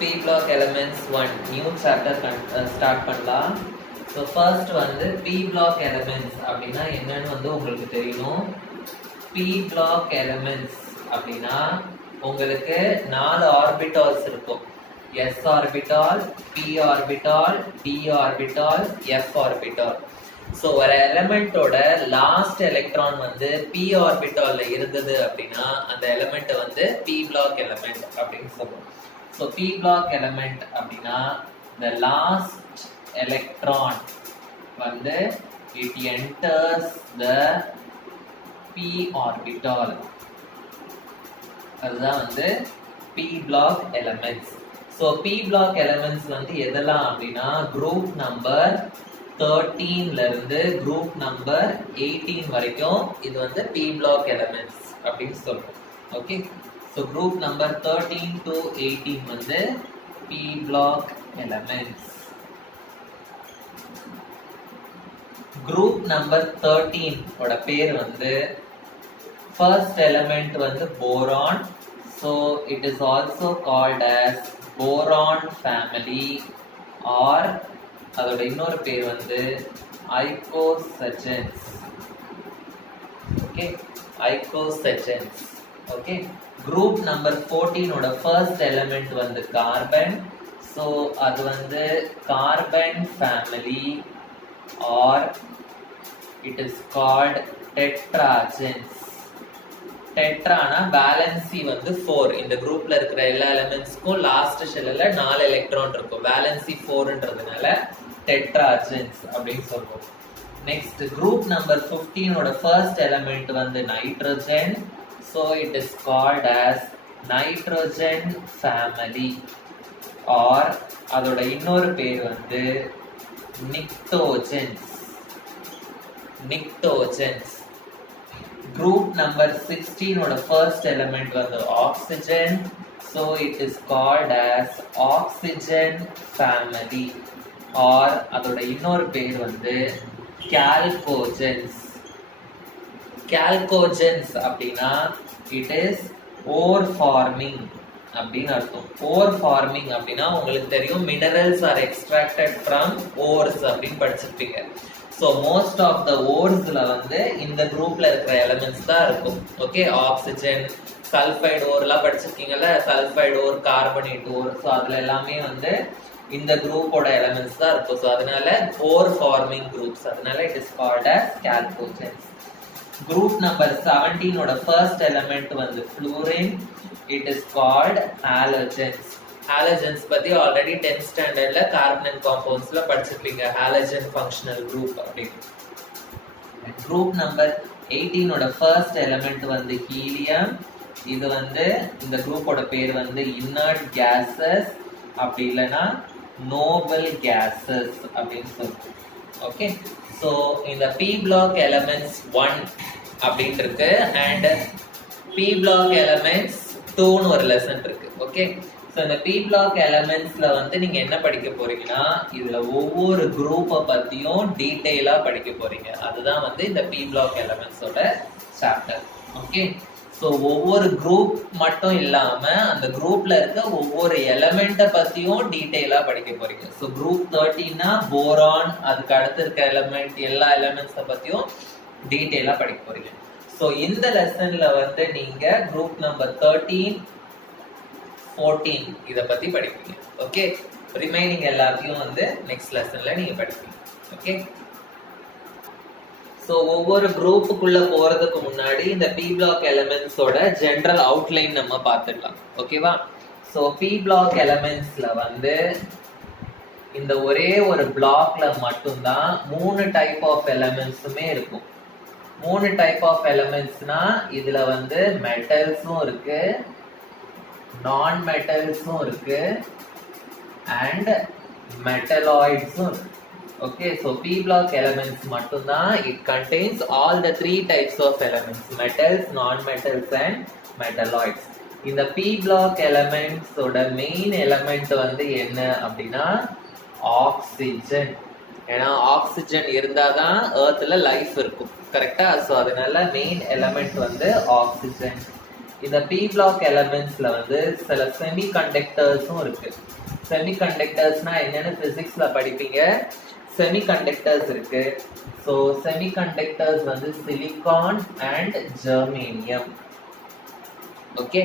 P block elements 1 new chapter start பண்ணலாம். So first வந்து P block elements அப்படின்னா என்னன்னு வந்து உங்களுக்கு தெரியணும். P block elements அப்படின்னா உங்களுக்கு 4 ஆர்பிட்டால்ஸ் இருக்கும். S orbital, P orbital, D orbital, F orbital. So ஒரு எலமெண்டோட லாஸ்ட் எலக்ட்ரான் வந்து P ஆர்பிட்டால்ல இருந்தது அப்படின்னா அந்த எலமெண்ட் வந்து P block element அப்படின்னு சொல்லுவோம். ஸோ P block element அப்படின்னா the last electron வந்து it enters the P orbital. அதுதான் வந்து P block elements. So P block elements வந்து எதெல்லாம் அப்படின்னா குரூப் நம்பர் 13ல இருந்து குரூப் நம்பர் 18 வரைக்கும் இது வந்து P block elements அப்படின்னு சொல்றோம். Okay, so group number 13 to 18 வந்து P block elements. Group number 13 ஓட பேர் வந்து first element வந்து boron. So it is also called as boron family or அதோட இன்னொரு பேர் வந்து icosagens. Okay, icosagens. Okay, group number 14 ஓட ஃபர்ஸ்ட் எலிமெண்ட் வந்து கார்பன். ஸோ அது வந்து carbon family or it is called tetragens. டெட்ரானா வேலன்சி வந்து 4. இந்த குரூப்ல இருக்கிற எல்லா எலிமெண்ட்ஸ்க்கும் லாஸ்ட் ஷெல்ல 4 எலக்ட்ரான் இருக்கும். வேலன்சி 4ன்றதுனால டெட்ராஜென்ஸ் அப்படின்னு சொல்றோம். நெக்ஸ்ட் குரூப் நம்பர் 15 ஓட ஃபர்ஸ்ட் எலிமெண்ட் வந்து nitrogen. So it is called as nitrogen family or அதோட இன்னொரு பேர் வந்து நிக்டோஜென்ஸ். நிக்டோஜென்ஸ். Group number 16 ஓட first element வந்து oxygen. So it is called as oxygen family or அதோட இன்னொரு பேர் வந்து chalcogens. Chalcogens அப்படின்னா it is ore forming அப்படின்னு அர்த்தம். ore forming அப்படின்னா உங்களுக்கு தெரியும் minerals are extracted from ores அப்படின்னு படிச்சிருப்பீங்க. ஸோ மோஸ்ட் ஆஃப் த ஓர்ஸ்ல வந்து இந்த குரூப்ல இருக்கிற எலிமெண்ட்ஸ் தான் இருக்கும். ஓகே, ஆக்சிஜன், சல்ஃபைடு ஓர்லாம் படிச்சிருக்கீங்கல்ல, சல்ஃபைடு ஓர், கார்பனேட் ஓர். ஸோ அதுல எல்லாமே வந்து இந்த குரூப்போட எலிமெண்ட்ஸ் தான் இருக்கும். ஸோ அதனால ஓர் ஃபார்மிங் குரூப்ஸ், அதனால it is called as chalcogens. Group number 17 ஓட ஃபர்ஸ்ட் எலிமெண்ட் வந்து fluorine. It is called halogens. Halogens பத்தி ஆல்ரெடி 10th ஸ்டாண்டர்ட்ல கார்பன் அண்ட் காம்பவுண்ட்ஸ்ல படிச்சிருப்பீங்க. ஹாலஜன் ஃபங்க்ஷனல் குரூப் அப்படின்னு. குரூப் நம்பர் 18 ஓட ஃபர்ஸ்ட் எலிமெண்ட் வந்து ஹீலியம். இது வந்து இந்த குரூப்போட பேர் வந்து இன்னர்ட் கேசஸ் அப்படி இல்லைன்னா நோபல் கேசஸ் அப்படின்னு சொல்லுவோம். ஓகே, ஸோ இந்த P block elements 1 அப்படின்னு இருக்கு அண்ட் P block elements 2ன்னு ஒரு லெசன் இருக்கு. ஓகே, ஸோ இந்த P block elementsல வந்து நீங்க என்ன படிக்க போறீங்கன்னா இதுல ஒவ்வொரு குரூப்பை பத்தியும் டீட்டெயிலா படிக்க போறீங்க. அதுதான் வந்து இந்த P block elementsோட சாப்டர். ஓகே, ஸோ ஒவ்வொரு குரூப் மட்டும் இல்லாம அந்த குரூப்ல இருக்க ஒவ்வொரு எலிமெண்ட்டை பத்தியும் டீட்டெயிலா படிக்க போறீங்க. ஸோ குரூப் 13னா போரான், அதுக்கு அடுத்து இருக்க எலிமெண்ட் எல்லா எலிமெண்ட்ஸை பத்தியும் டீட்டெயிலா படிக்க போறீங்க. ஸோ இந்த லெசன்ல வந்து நீங்க குரூப் நம்பர் 13, 14 இத பத்தி படிப்பீங்க. ஓகே, ரிமைனிங் எல்லாத்தையும் வந்து நெக்ஸ்ட் லெசன்ல நீங்க படிப்பீங்க. ஓகே, சோ ஒவ்வொரு குரூப்புக்குள்ள போறதுக்கு முன்னாடி இந்த P block எலிமெண்ட்ஸோட ஜெனரல் அவுட்லைன் நம்ம பார்த்துடலாம். ஓகேவா? சோ P block எலிமெண்ட்ஸ்ல வந்து இந்த ஒரே ஒரு பிளாக்ல மட்டும்தான் 3 டைப் ஆஃப் எலிமெண்ட்ஸுமே இருக்கும். 3 டைப் ஆஃப் எலிமெண்ட்ஸ்னா இதுல வந்து மெட்டல்ஸும் இருக்கு, நான் மெட்டல்ஸும் இருக்கு அண்ட் மெட்டலாய்ட்ஸும் இருக்கு. Okay, so P block elements மட்டும்தான் it contains all the 3 types of elements, metals, non metals and metalloids. இந்த P block எலிமெண்ட்ஸோட மெயின் எலிமெண்ட் வந்து என்ன அப்படின்னா ஆக்சிஜன். ஏன்னா ஆக்சிஜன் இருந்தாதான் எர்த்ல லைஃப் இருக்கும். கரெக்டா? ஸோ அதனால மெயின் எலிமெண்ட் வந்து ஆக்சிஜன். இந்த p block elementsல வந்து சில செமிகண்டக்டர்ஸும் இருக்கு. செமிகண்டக்டர்ஸ்னா என்னன்னு பிசிக்ஸ்ல படிப்பீங்க. செமிகண்டக்டர்ஸ் இருக்கு. ஸோ செமிகண்டக்டர்ஸ் வந்து silicon and germanium. Okay,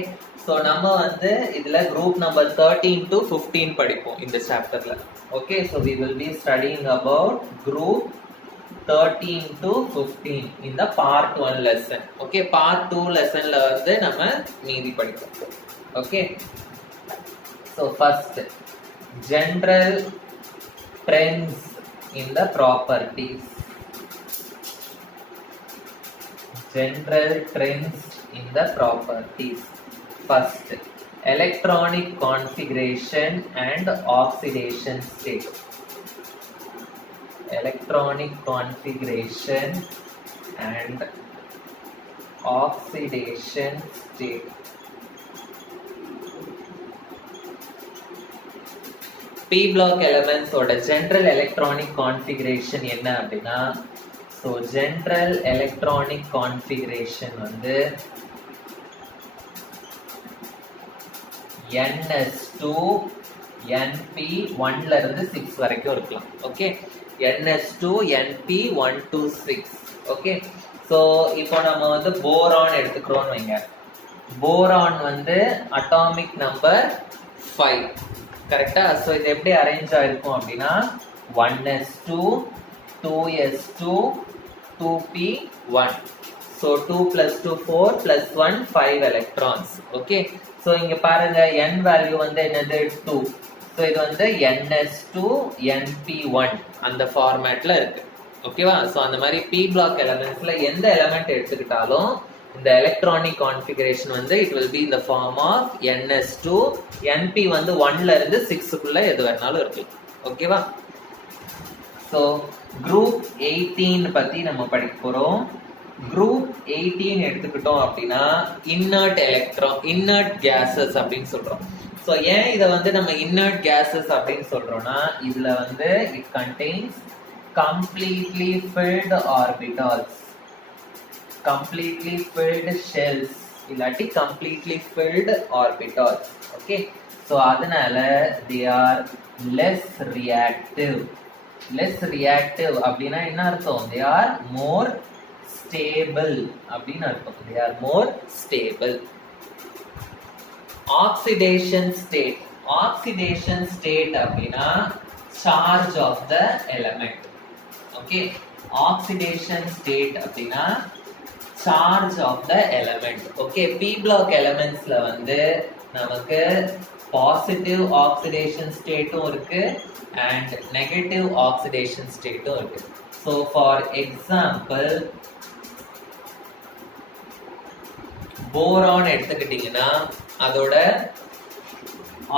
so நம்ம வந்து இதுல குரூப் நம்பர் 13 to 15 படிப்போம் இந்த சாப்டர்ல. Okay, so we will be studying about group 13 to 15 in the part 1 lesson. Okay, part 2 lessonல வந்து நம்ம மீதி படிப்போம். Okay, so first general trends in the properties. General trends in the properties. First, electronic configuration and oxidation state. Electronic configuration and oxidation state. P block elements ஓட general electronic configuration என்ன அப்படின்னா, so general electronic configuration வந்து ns2 np 1 ல இருந்து 6 வரைக்கும் இருக்கலாம். Okay, ns2 np 1 to 6. Okay, so இப்போ நம்ம வந்து போரான் எடுத்துக்கிறோம்னு வைங்க. போரான் வந்து அட்டாமிக் நம்பர் 5, கரெக்டா? ஸோ இது எப்படி அரேஞ்ச் ஆயிருக்கும் அப்படின்னா 1s2 2s2 2p1. So 2 plus 2 4 plus 1 5 electrons. Okay, so இங்க பாருங்க n வேல்யூ வந்து என்னது 2. ஸோ இது வந்து ns2 np1 அந்த ஃபார்மேட்ல இருக்கு. ஓகேவா? ஸோ அந்த மாதிரி p block elementsல எந்த எலமெண்ட் எடுத்துக்கிட்டாலும் இந்த எலக்ட்ரானிக் கான்ஃபிகரேஷன் வந்து it will be in the form of ns2 np வந்து 1 ல இருந்து 6 குள்ள எது வேணாலும் இருக்கு. ஓகேவா? ஸோ குரூப் 18 பத்தி நம்ம படிக்க போறோம். குரூப் 18 எடுத்துக்கிட்டோம் அப்படின்னா இன்னர்ட் கேசஸ் அப்படின்னு சொல்றோம். ஸோ ஏன் இதை வந்து நம்ம இன்னர்ட் கேசஸ் அப்படின்னு சொல்றோம்னா, இதுல வந்து it contains completely filled orbitals, completely filled shells, இல்லாட்டி completely filled orbitals. Okay, so அதனால they are less reactive. Less reactive அப்படின்னா என்ன அர்த்தம்? தே ஆர் மோர் ஸ்டேபிள் அப்படின்னு அர்த்தம். they are more stable. oxidation state. oxidation state அப்படின்னா charge of the element. okay, oxidation state அப்படின்னா charge of the element. okay, p block elementsல வந்து நமக்கு positive oxidation stateம் இருக்கு and negative oxidation stateம் இருக்கு. so for example, boron எடுத்துக்கிட்டீங்கன்னா அதோட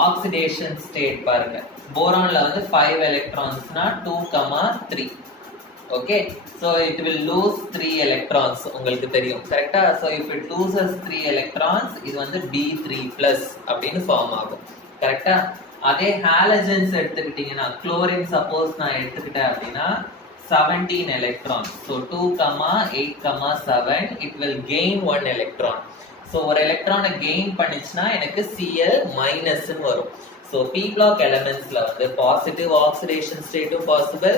oxidation state பாருங்க. போரான்ல வந்து 5 எலக்ட்ரான்ஸ்னா 2, 3. Okay, so it will lose 3 electrons. உங்களுக்கு தெரியும், கரெக்டா? so if it loses 3 electrons, இது வந்து B3+ அப்படின்னு ஃபார்ம் ஆகும். கரெக்டா? அதே ஹாலஜன்ஸ் எடுத்துக்கிட்டீங்கன்னா, குளோரின் சப்போஸ் நான் எடுத்துக்கிட்டேன் அப்படின்னா 17 electrons. so 2, 8, 7 it will gain 1 electron. so ஒரு எலக்ட்ரானை கெயின் பண்ணிச்சுனா எனக்கு Cl- ன்னு வரும். so p block elementsல வந்து பாசிட்டிவ் ஆக்சிடேஷன் ஸ்டேட்டும் பாசிபிள்,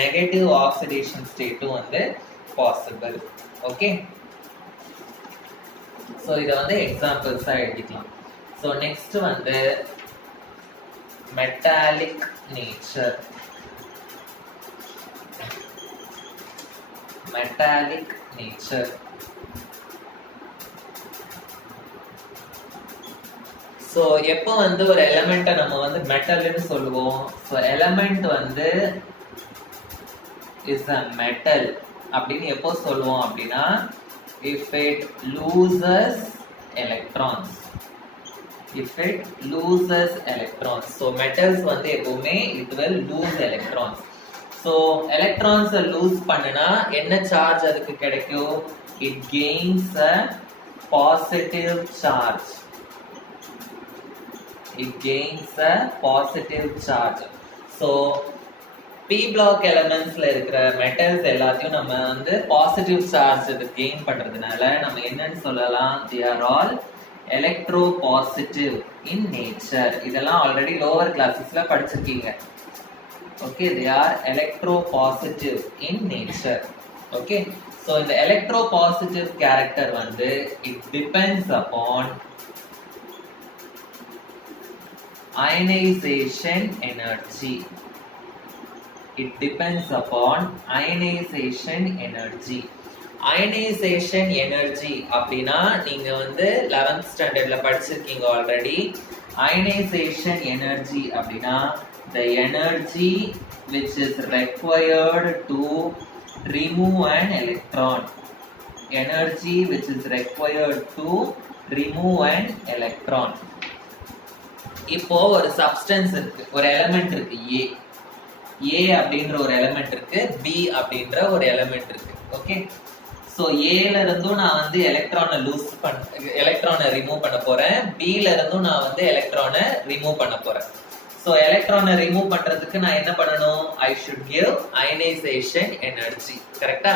நெகட்டிவ் ஆக்சிடேஷன் ஸ்டேட்டும் வந்து பாசிபிள். ஓகே, so இத வந்து எக்ஸாம்பிள்ஸா எழுதிக்கலாம். so next வந்து metallic nature. Metallic nature. So எப்போ வந்து ஒரு எலமெண்ட்டை நம்ம வந்து மெட்டல்னு சொல்லுவோம்? ஸோ எலமெண்ட் வந்து இஸ் அ மெட்டல் அப்படின்னு எப்போ சொல்லுவோம் அப்படின்னா, if it loses electrons. If it loses electrons. So metals வந்து எப்பவுமே it will lose electrons. So எலக்ட்ரான்ஸை லூஸ் பண்ணுனா என்ன சார்ஜ் அதுக்கு கிடைக்கும்? It gains a positive charge. it gains a positive charge. so p block elementsல இருக்கிற மெட்டல்ஸ் எல்லாத்தையும் நம்ம வந்து பாசிட்டிவ் சார்ஜ் கெயின் பண்றதுனால நம்ம என்னன்னு சொல்லலாம்? they are all electropositive in nature. இதெல்லாம் ஆல்ரெடி லோவர் கிளாஸஸ்ல படிச்சிருக்கீங்க. Okay, they are electropositive in nature. Okay, so இந்த electropositive character வந்து it depends upon ionization energy. It depends upon ionization energy. Ionization energy அப்படின்னா நீங்க வந்து 11th ஸ்டாண்டர்ட்ல படிச்சிருக்கீங்க already. Ionization energy அப்படின்னா the energy which is required to remove an electron. Energy which is required to remove an electron. இப்போ ஒரு substance இருக்கு, ஒரு எலிமெண்ட் இருக்கு A அப்படின்ற ஒரு எலிமெண்ட் இருக்கு, B அப்படின்ற ஒரு எலிமெண்ட் இருக்கு. ஓகே, சோ Aல இருந்தும் நான் வந்து எலக்ட்ரானை ரிமூவ் பண்ண போறேன், Bல இருந்தும் நான் வந்து எலக்ட்ரானை ரிமூவ் பண்ண போறேன். சோ எலக்ட்ரானை ரிமூவ் பண்றதுக்கு நான் என்ன பண்ணணும்? I should give ionization energy. கரெக்ட்டா?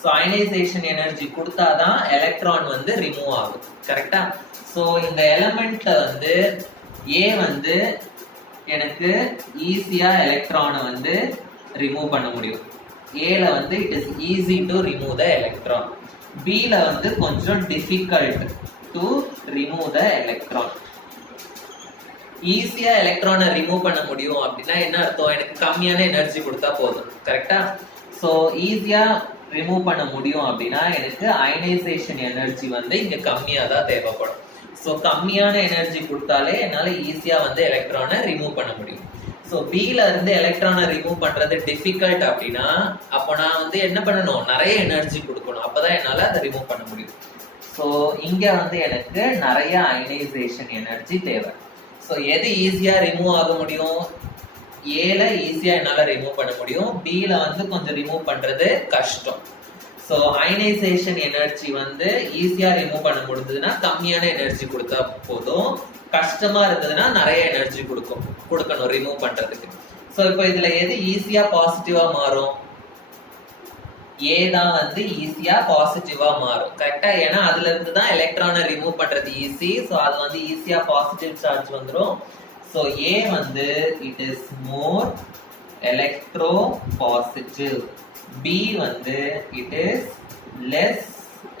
சோ ionization energy கொடுத்தாதான் எலக்ட்ரான் வந்து ரிமூவ் ஆகும். கரெக்ட்டா? சோ இந்த எலிமெண்ட்ல வந்து A வந்து எனக்கு ஈஸியா எலக்ட்ரானை வந்து ரிமூவ் பண்ண முடியும். Aல வந்து it is easy to remove the electron. Bல வந்து கொஞ்சம் difficult to remove the electron. ஈஸியா எலக்ட்ரானை ரிமூவ் பண்ண முடியும் அப்படின்னா என்ன அர்த்தம்? எனக்கு கம்மியான எனர்ஜி கொடுத்தா போதும். கரெக்டா? சோ ஈஸியா ரிமூவ் பண்ண முடியும் அப்படின்னா எனக்கு அயனைசேஷன் எனர்ஜி வந்து இங்க கம்மியா தான் தேவைப்படும். சோ கம்மியான எனர்ஜி கொடுத்தாலே என்னால ஈஸியா வந்து எலக்ட்ரானை ரிமூவ் பண்ண முடியும். சோ Bல இருந்து எலக்ட்ரானை ரிமூவ் பண்றது டிஃபிகல்ட் அப்படின்னா அப்போ நான் வந்து என்ன பண்ணணும்? நிறைய எனர்ஜி கொடுக்கணும், அப்பதான் என்னால அதை ரிமூவ் பண்ண முடியும். சோ இங்க வந்து எனக்கு நிறைய அயனைசேஷன் எனர்ஜி தேவை. சோ எது ஈஸியா ரிமூவ் ஆக முடியும்? Aல ஈஸியா என்னால ரிமூவ் பண்ண முடியும், Bல வந்து கொஞ்சம் ரிமூவ் பண்றது கஷ்டம். சோ அயனைசேஷன் எனர்ஜி வந்து ஈஸியா ரிமூவ் பண்ண முடிஞ்சதுன்னா கம்மியான எனர்ஜி கொடுத்தா போதும், கஷ்டமா இருந்ததுன்னா நிறைய எனர்ஜி கொடுக்கணும் ரிமூவ் பண்றதுக்கு. சோ இப்போ இதுல எது ஈஸியா பாசிட்டிவா மாறும்? A தான் வந்து ஈஸியா பாசிட்டிவா மாறும். கரெக்டா? ஏன்னா அதுல இருந்து தான் எலக்ட்ரானை ரிமூவ் பண்றது ஈஸி. சோ அது வந்து ஈஸியா பாசிட்டிவ் சார்ஜ் வந்துரும். சோ A வந்து it is more electro positive. B வந்து it is less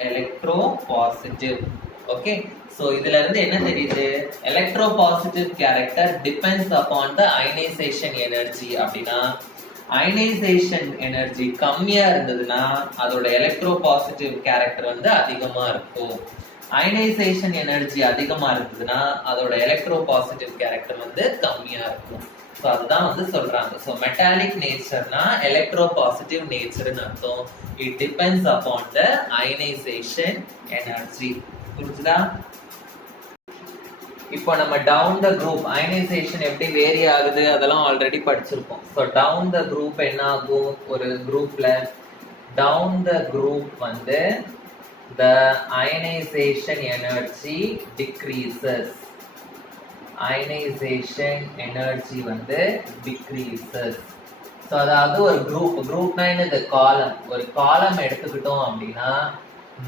electro positive. Okay, so இதுல இருந்து என்ன தெரியுது? Electro positive character depends upon the ionisation energy. அப்படின்னா அயனைசேஷன் எனர்ஜி கம்மியா இருந்ததுன்னா அதோட எலக்ட்ரோ பாசிட்டிவ் கேரக்டர் வந்து அதிகமா இருக்கும். அயனைசேஷன் எனர்ஜி அதிகமா இருந்ததுன்னா அதோட எலக்ட்ரோ பாசிட்டிவ் கேரக்டர் வந்து கம்மியா இருக்கும். சோ அதுதான் வந்து சொல்றாங்க. சோ மெட்டாலிக் நேச்சர்னா எலக்ட்ரோ பாசிட்டிவ் நேச்சர்னு அர்த்தம். It depends upon the ionisation energy. புரிஞ்சுதா? இப்போ நம்ம டவுன் த குரூப் அயனைசேஷன் எப்படி வேரி ஆகுது அதெல்லாம் ஆல்ரெடி படிச்சிருக்கோம். ஸோ டவுன் த குரூப் என்ன ஆகும்? ஒரு குரூப்ல டவுன் த குரூப் வந்து த ionisation energy decreases. Ionisation energy வந்து டிக்ரீசஸ். ஸோ அதாவது ஒரு குரூப்னா என்னது? காலம். ஒரு காலம் எடுத்துக்கிட்டோம் அப்படின்னா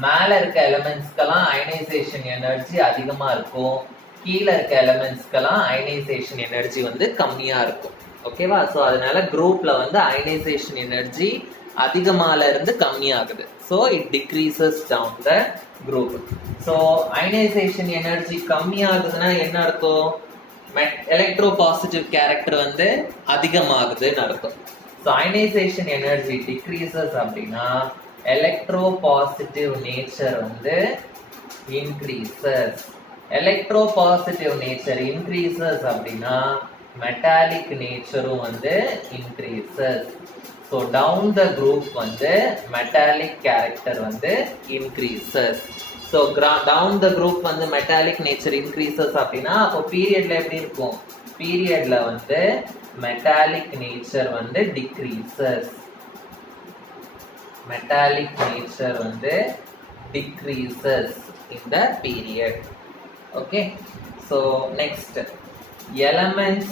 மேல இருக்க எலிமெண்ட்ஸ்க்கெல்லாம் அயனைசேஷன் எனர்ஜி அதிகமா இருக்கும், கீழே இருக்க எலிமெண்ட்ஸ்க்கெல்லாம் அயனைசேஷன் எனர்ஜி வந்து கம்மியா இருக்கும். ஓகேவா? ஸோ அதனால குரூப்ல வந்து அயனைசேஷன் எனர்ஜி அதிகமால இருந்து கம்மியாகுது. So it decreases down the group. So ionization energy கம்மியாகுதுன்னா என்ன அர்த்தம்? எலக்ட்ரோ பாசிட்டிவ் கேரக்டர் வந்து அதிகமாகுதுன்னு அர்த்தம். ஸோ அயனைசேஷன் எனர்ஜி டிக்ரீசஸ் அப்படின்னா எலக்ட்ரோ பாசிட்டிவ் நேச்சர் வந்து increases. Electropositive nature increases அப்படின்னா மெட்டாலிக் நேச்சரும் வந்து increases. So down the group வந்து மெட்டாலிக் கேரக்டர் வந்து increases. So down the group வந்து மெட்டாலிக் நேச்சர் இன்க்ரீசஸ் அப்படின்னா அப்போ பீரியட்ல எப்படி இருக்கும்? பீரியட்ல வந்து மெட்டாலிக் நேச்சர் வந்து டிக்ரீசஸ். மெட்டாலிக் நேச்சர் வந்து decreases in the period. Okay, so next elements,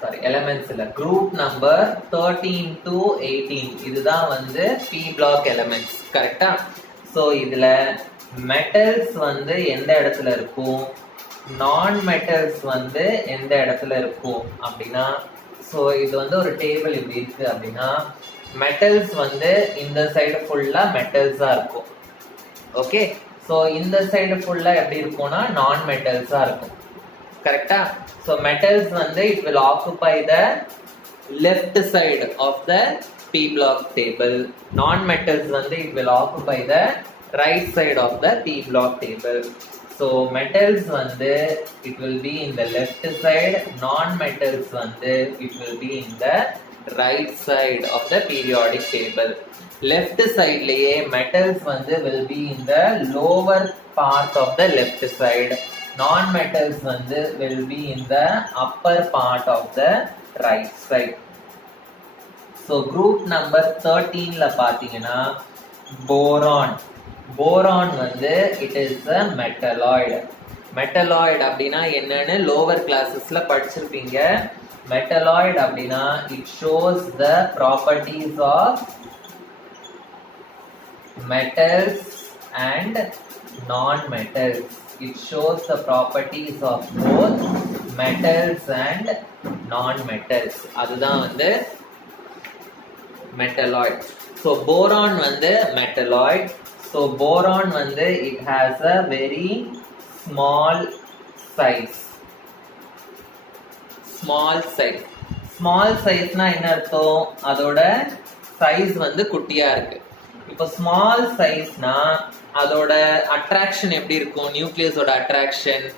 sorry, எலமெண்ட்ஸ்ல குரூப் நம்பர் 13 to 18 இதுதான் வந்து p block elements கரெக்டா. ஸோ இதுல மெட்டல்ஸ் வந்து எந்த இடத்துல இருக்கும், நான் மெட்டல்ஸ் வந்து எந்த இடத்துல இருக்கும் அப்படின்னா, ஸோ இது வந்து ஒரு டேபிள் இப்படி இருக்கு அப்படின்னா மெட்டல்ஸ் வந்து இந்த சைடு ஃபுல்லா மெட்டல்ஸா இருக்கும். ஓகே, ஸோ இந்த சைடு ஃபுல்லா எப்படி இருக்கும்னா நான் மெட்டல்ஸா இருக்கும் கரெக்டா. ஸோ மெட்டல்ஸ் வந்து it will occupy the left side of the p block table. Non metals வந்து it will occupy the right side of the p block table. So metals வந்து it will be in the left side, non-metals வந்து it will be in the right side of the periodic table. Left side லயே metals வந்து will be in the lower part of the left side, non-metals வந்து will be in the upper part of the right side. So group number 13 ல பாத்தீங்கன்னா boron. Boron வந்து it is a metalloid. Metalloid அப்படின்னா என்னன்னு lower கிளாஸஸ்ல படிச்சிருப்பீங்க. Metalloid அப்படின்னா it shows the properties of metals and non metals. It shows the properties of both metals and non metals. அதுதான் வந்து மெட்டலாய்டு. ஸோ போரான் வந்து metalloid. So boron வந்து it has a very small size. Small size. Small size னா என்ன அர்த்தம், அதோட size வந்து குட்டியா இருக்கு. இப்போ ஸ்மால் சைஸ்னா அதோட அட்ராக்ஷன் எப்படி இருக்கும், நியூக்ளியஸோட அட்ராக்ஷன்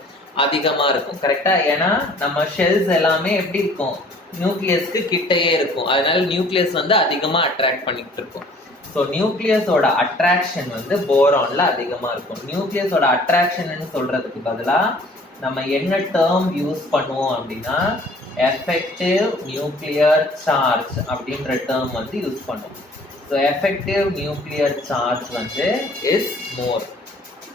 அதிகமா இருக்கும் கரெக்டா. ஏன்னா நம்ம ஷெல்ஸ் எல்லாமே எப்படி இருக்கும், நியூக்ளியஸ்க்கு கிட்டையே இருக்கும். அதனால நியூக்ளியஸ் வந்து அதிகமா அட்ராக்ட் பண்ணிட்டு இருக்கும். ஸோ நியூக்ளியஸோட அட்ராக்ஷன் வந்து போரான்ல அதிகமா இருக்கும். நியூக்ளியஸோட அட்ராக்ஷன் சொல்றதுக்கு பதிலா நம்ம என்ன டேர்ம் யூஸ் பண்ணுவோம் அப்படின்னா எஃபெக்டிவ் நியூக்ளியர் சார்ஜ் அப்படின்ற டேர்ம் வந்து யூஸ் பண்ணுவோம். ஸோ எஃபெக்டிவ் நியூக்ளியர் சார்ஜ் வந்து இஸ் மோர்.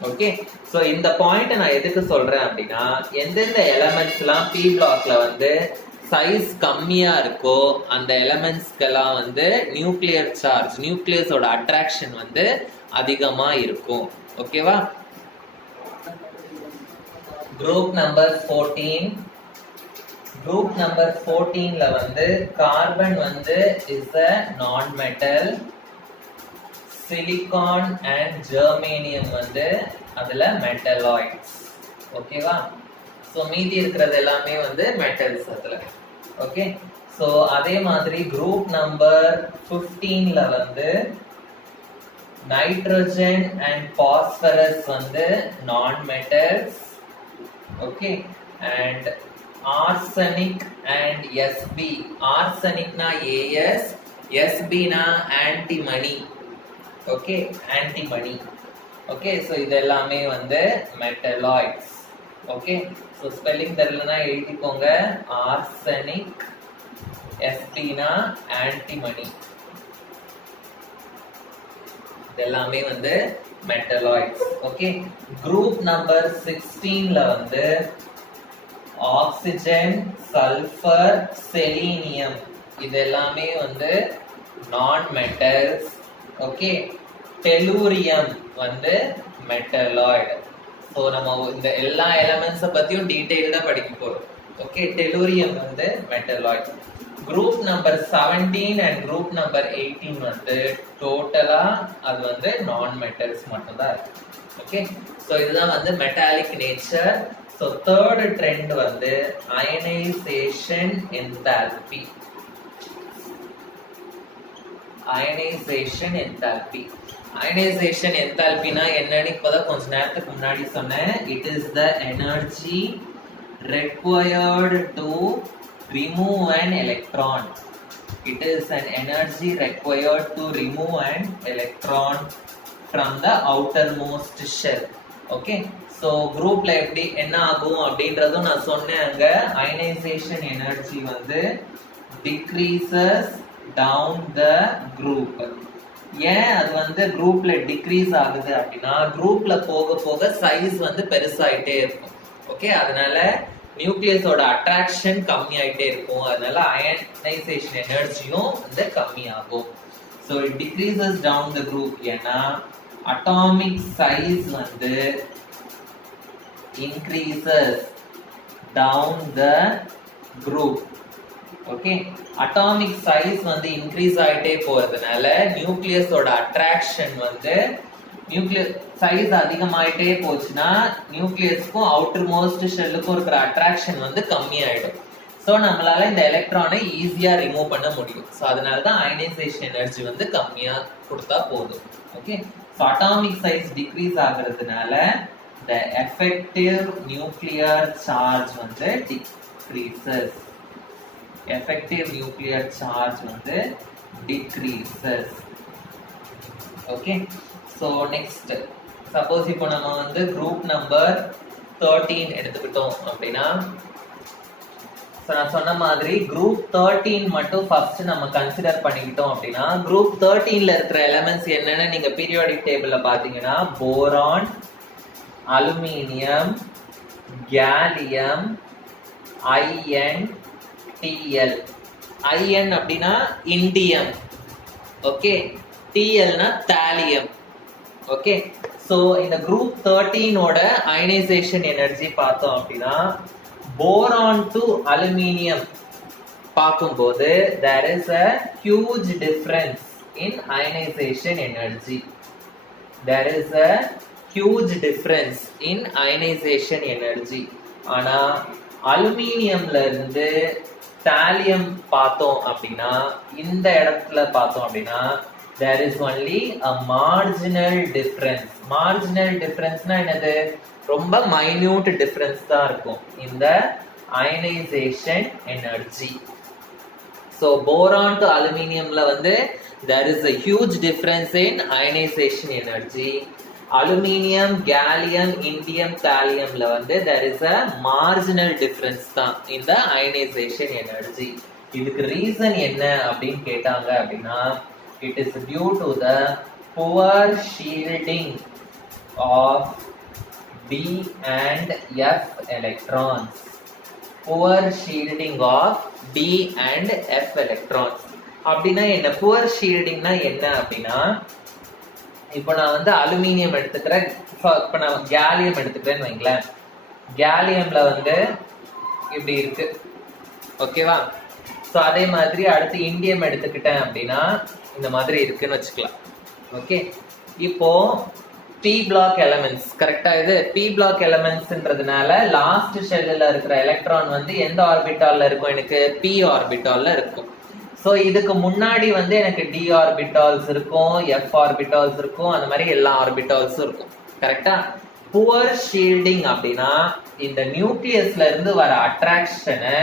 ஓகே, ஸோ இந்த பாயிண்ட் நான் எதுக்கு சொல்றேன் அப்படின்னா எந்தெந்த எலமெண்ட்ஸ்லாம் p blockல வந்து சைஸ் கம்மியா இருக்கோ அந்த எலமெண்ட்ஸ்க்கெல்லாம் வந்து நியூக்ளியர் சார்ஜ், நியூக்ளியஸோட அட்ராக்ஷன் வந்து அதிகமா இருக்கும். ஓகேவா. Group number 14. குரூப் நம்பர் 14ல வந்து கார்பன் வந்து இஸ் a நான் மெட்டல், சிலிகான் அண்ட் ஜெர்மேனியம் வந்து அதுல மெட்டலாய்ட்ஸ். ஓகேவா. ஸோ மீதி இருக்கிறது எல்லாமே வந்து மெட்டல்ஸ் அதுல. ஓகே, ஸோ அதே மாதிரி குரூப் நம்பர் 15ல வந்து நைட்ரோஜன் அண்ட் பாஸ்பரஸ் வந்து non metals. Okay, and arsenic and SB. ஆர்சனிக்னா AS, எஸ்பினா antimony. Okay, antimony. Okay, so இது எல்லாமே வந்து மெட்டலாய்ட்ஸ். ஓகே, ஸோ ஸ்பெல்லிங் தெரியலனா எழுதிக்கோங்க. ஆர்சனிக், எஸ்பினா ஆன்டிமனி, இதெல்லாமே வந்து மெட்டலாய்ட்ஸ். ஓகே, குரூப் நம்பர் 16ல வந்து ஆக்சிஜன், சல்ஃபர், செலீனியம் இது எல்லாமே வந்து நான் மெட்டல்ஸ். ஓகே, டெலூரியம் வந்து மெட்டலாய்டு. ஸோ நம்ம இந்த எல்லா எலமெண்ட்ஸை பத்தியும் டீடைல்டா படிக்க போறோம். ஓகே, டெலூரியம் வந்து metalloid. Group number 17 and group number 18 வந்து டோட்டலா அது வந்து நான் மெட்டல்ஸ் மட்டும் தான் இருக்கு. ஓகே, ஸோ இதுதான் வந்து metallic nature. So third trend வந்து ionization enthalpy. Ionization enthalpy. Ionization என்தால்பினா என்னன்னு இப்பதான் கொஞ்ச நேரத்துக்கு முன்னாடி சொன்னேன். It is the energy required to remove an electron. It is an energy required to remove an electron from the outermost shell. Okay, so groupல எப்படி என்ன ஆகும் அப்படின்றதும் நான் சொன்னேன். அங்க அயனைசேஷன் எனர்ஜி வந்து decreases down the group. ஏன் அது வந்து குரூப்ல டிக்ரீஸ் ஆகுது அப்படின்னா குரூப்ல போக போக சைஸ் வந்து பெருசாயிட்டே இருக்கும். ஓகே, அதனால நியூக்ளியஸோட அட்ராக்ஷன் கம்மி ஆயிட்டே இருக்கும். அதனால அயனைசேஷன் எனர்ஜியும் வந்து கம்மியாகும். So it decreases down the group. ஏன்னா அட்டாமிக் சைஸ் வந்து increases down the group. Okay, atomic size வந்து இன்க்ரீஸ் ஆயிட்டே போறதுனால நியூக்ளியஸோட அட்ராக்ஷன் வந்து நியூக்ளியஸ் சைஸ் அதிகமாயிட்டே போச்சுன்னா நியூக்ளியஸ்க்கும் அவுட்டர் மோஸ்ட் ஷெல்லுக்கும் இருக்கிற அட்ராக்ஷன் வந்து கம்மி ஆயிடும். ஸோ நம்மளால இந்த எலக்ட்ரானை ஈஸியா ரிமூவ் பண்ண முடியும். ஸோ அதனால தான் அயனைசேஷன் எனர்ஜி வந்து கம்மியா கொடுத்தா போதும். Okay, so atomic size decrease ஆகுறதுனால the effective nuclear charge வந்து decreases. effective nuclear charge வந்து decreases. okay, so next suppose இப்போ நம்ம வந்து group number 13 எடுத்துக்கிட்டோம் அப்படின்னா, நான் சொன்ன மாதிரி group 13 மட்டும் ஃபர்ஸ்ட் நம்ம கன்சிடர் பண்ணிக்கிட்டோம் அப்படின்னா, group 13ல இருக்கிற எலிமெண்ட்ஸ் என்னன்னு நீங்க பீரியாடிக் டேபிள்ல பாத்தீங்கன்னா boron, aluminium, gallium, IN, TL. IN அப்படின்னா இண்டியம், ஓகே, டிஎல்னா தாலியம். ஓகே, ஸோ இந்த குரூப் 13ஓட அயனைசேஷன் எனர்ஜி பார்த்தோம் அப்படின்னா, போரான் டு அலுமினியம் பார்க்கும்போது there is a huge difference in ionization energy. There is a huge difference in ionization energy. ஆனா அலுமினியம்ல இருந்து thallium பார்த்தோம் அப்படின்னா, இந்த இடத்துல பார்த்தோம் அப்படின்னா there is only a marginal difference. marginal differenceனா என்னது? ரொம்ப மைன்யூட் டிஃபரன்ஸ் தான் இருக்கும் இந்த ionization energy. So boron to அலுமினியம்ல வந்து there is a huge difference in ionization energy. Aluminium, gallium, indium, தாலியம்ல வந்து there is a marginal difference தான் இந்த அயனைசேஷன் எனர்ஜி. இதுக்கு ரீசன் என்ன அப்படின்னு கேட்டாங்க அப்படின்னா, it is due to the poor shielding of d and f electrons. poor shielding of d and f electrons அப்படின்னா என்ன? poor shieldingனா என்ன அப்படின்னா, இப்போ நான் வந்து அலுமினியம் எடுத்துக்கிறேன், இப்போ நான் கேலியம் எடுத்துக்கிறேன்னு வைங்களேன். கேலியம்ல வந்து இப்படி இருக்கு, ஓகேவா? ஸோ அதே மாதிரி அடுத்து இண்டியம் எடுத்துக்கிட்டேன் அப்படின்னா இந்த மாதிரி இருக்குன்னு வச்சுக்கலாம். ஓகே, இப்போ பி பிளாக் எலமெண்ட்ஸ் கரெக்டா? இது பி பிளாக் எலமெண்ட்ஸ்ன்றதுனால லாஸ்ட் ஷெல்லில் இருக்கிற எலக்ட்ரான் வந்து எந்த ஆர்பிட்டால்ல இருக்கும்? எனக்கு பி ஆர்பிட்டால்ல இருக்கும். ஸோ இதுக்கு முன்னாடி வந்து எனக்கு டி ஆர்பிட்டால்ஸ் இருக்கும், எஃப் ஆர்பிட்டால்ஸ் இருக்கும், அந்த மாதிரி எல்லா ஆர்பிட்டால்ஸும் இருக்கும். கரெக்டா? புவர் ஷீல்டிங் அப்படின்னா இந்த நியூக்ளியஸ்ல இருந்து வர அட்ராக்ஷனை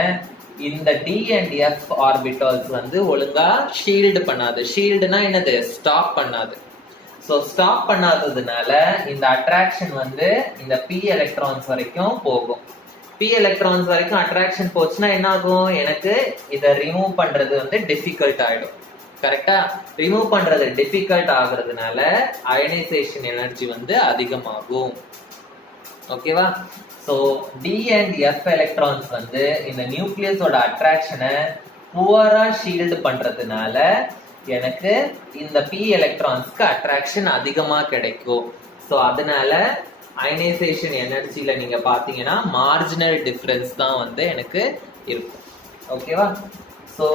இந்த டி அண்ட் எஃப் ஆர்பிட்டால்ஸ் வந்து ஒழுங்கா ஷீல்டு பண்ணாது. ஷீல்டுனா என்னது? ஸ்டாப் பண்ணாது. ஸோ ஸ்டாப் பண்ணாததுனால இந்த அட்ராக்ஷன் வந்து இந்த பி எலக்ட்ரான்ஸ் வரைக்கும் போகும். பி எலக்ட்ரான்ஸ் வரைக்கும் அட்ராக்ஷன் போச்சுன்னா என்ன ஆகும்? எனக்கு இதை ரிமூவ் பண்றது வந்து டிஃபிகல்ட் ஆயிடும். கரெக்டா? ரிமூவ் பண்றது டிஃபிகல்ட் ஆகுறதுனால அயனைசேஷன் எனர்ஜி வந்து அதிகமாகும். ஓகேவா? So D and F electrons வந்து இந்த நியூக்ளியஸோட அட்ராக்ஷனை புவரா ஷீல்டு பண்றதுனால எனக்கு இந்த பி எலக்ட்ரான்ஸ்க்கு அட்ராக்ஷன் அதிகமா கிடைக்கும். ஸோ அதனால அயனைசேஷன் எனர்ஜியில நீங்க பாத்தீங்கன்னா மார்ஜினல் டிஃபரன்ஸ் தான் வந்து எனக்கு இருக்கும். ஓகேவா? ஸோ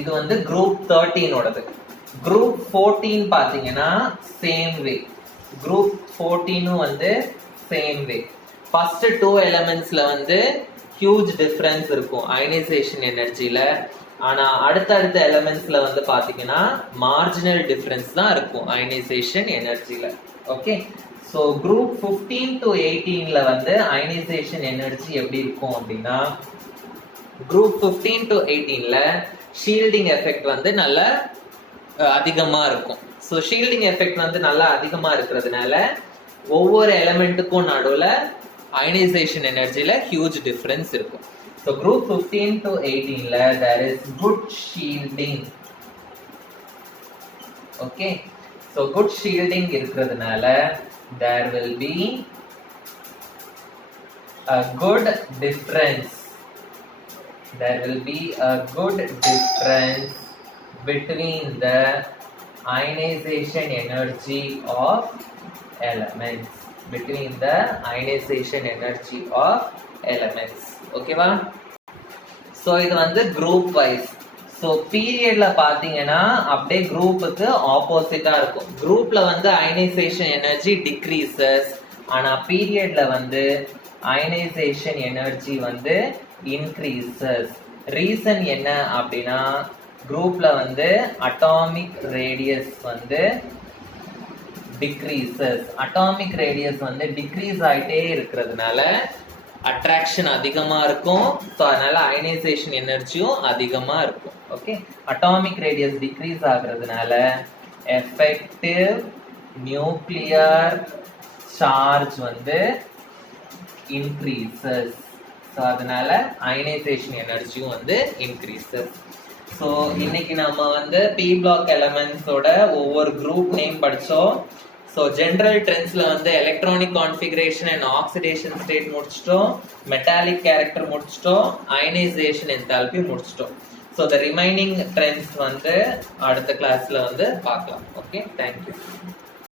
இது வந்து குரூப் 13ஓடது. குரூப் 14 பாத்தீங்கன்னா சேம் வே. குரூப் 14 வந்து சேம் வே. ஃபர்ஸ்ட் 2 எலிமெண்ட்ஸ்ல வந்து ஹியூஜ் டிஃபரன்ஸ் இருக்கும் அயனைசேஷன் எனர்ஜியில. ஆனா அடுத்தடுத்த எலிமெண்ட்ஸ்ல வந்து பாத்தீங்கன்னா மார்ஜினல் டிஃபரன்ஸ் தான் இருக்கும் அயனைசேஷன் எனர்ஜியில. ஓகே, ஸோ குரூப் 15 to 18ல வந்து அயனைசேஷன் எனர்ஜி எப்படி இருக்கும் அப்படின்னா, குரூப் 15 to 18ல ஷீல்டிங் எஃபெக்ட் வந்து நல்லா அதிகமா இருக்கும். ஸோ ஷீல்டிங் எஃபெக்ட் வந்து நல்லா அதிகமா இருக்கிறதுனால ஒவ்வொரு எலிமெண்ட்டுக்கும் நடுவில் அயனைசேஷன் எனர்ஜியில ஹியூஜ் டிஃபரன்ஸ் இருக்கும். So group 15 to 18ல there is good shielding. Okay, so good shielding இருக்கிறதுனால there will be a good difference there will be a good difference between the ionization energy of elements. Between the ionization energy of elements. Okay va? So இது வந்து group wise. So பீரியட்ல பாத்தீங்கன்னா அப்படியே குரூப்புக்கு ஆப்போசிட்டா இருக்கும். குரூப்ல வந்து அயனைசேஷன் எனர்ஜி டிக்ரீசஸ், ஆனா பீரியட்ல வந்து அயனைசேஷன் எனர்ஜி வந்து இன்க்ரீசஸ். ரீசன் என்ன அப்படின்னா குரூப்ல வந்து அட்டாமிக் ரேடியஸ் வந்து டிக்ரீசஸ். அட்டாமிக் ரேடியஸ் வந்து டிக்ரீஸ் ஆயிட்டே இருக்கிறதுனால அட்ராக்ஷன் அதிகமா இருக்கும். ஸோ அதனால அயனைசேஷன் எனர்ஜியும் அதிகமா இருக்கும். ஓகே, அட்டாமிக் ரேடியஸ் டிக்ரீஸ் ஆகுறதுனால எஃபெக்டிவ் நியூக்ளியர் சார்ஜ் வந்து இன்க்ரீசஸ். ஸோ அதனால அயனைசேஷன் எனர்ஜியும் வந்து இன்க்ரீசஸ். ஸோ இன்னைக்கு நம்ம வந்து பி பிளாக் எலமெண்ட்ஸோட ஒவ்வொரு குரூப் நேம் படிச்சோம். ஸோ ஜென்ரல் ட்ரெண்ட்ஸ்ல வந்து electronic configuration and oxidation state முடிச்சிட்டோம், மெட்டாலிக் கேரக்டர் முடிச்சிட்டோம், அயனைசேஷன் என்தால்பி முடிச்சிட்டோம். ஸோ த ரிமைனிங் ட்ரெண்ட்ஸ் வந்து அடுத்த கிளாஸ்ல வந்து பார்க்கலாம். Okay, thank you.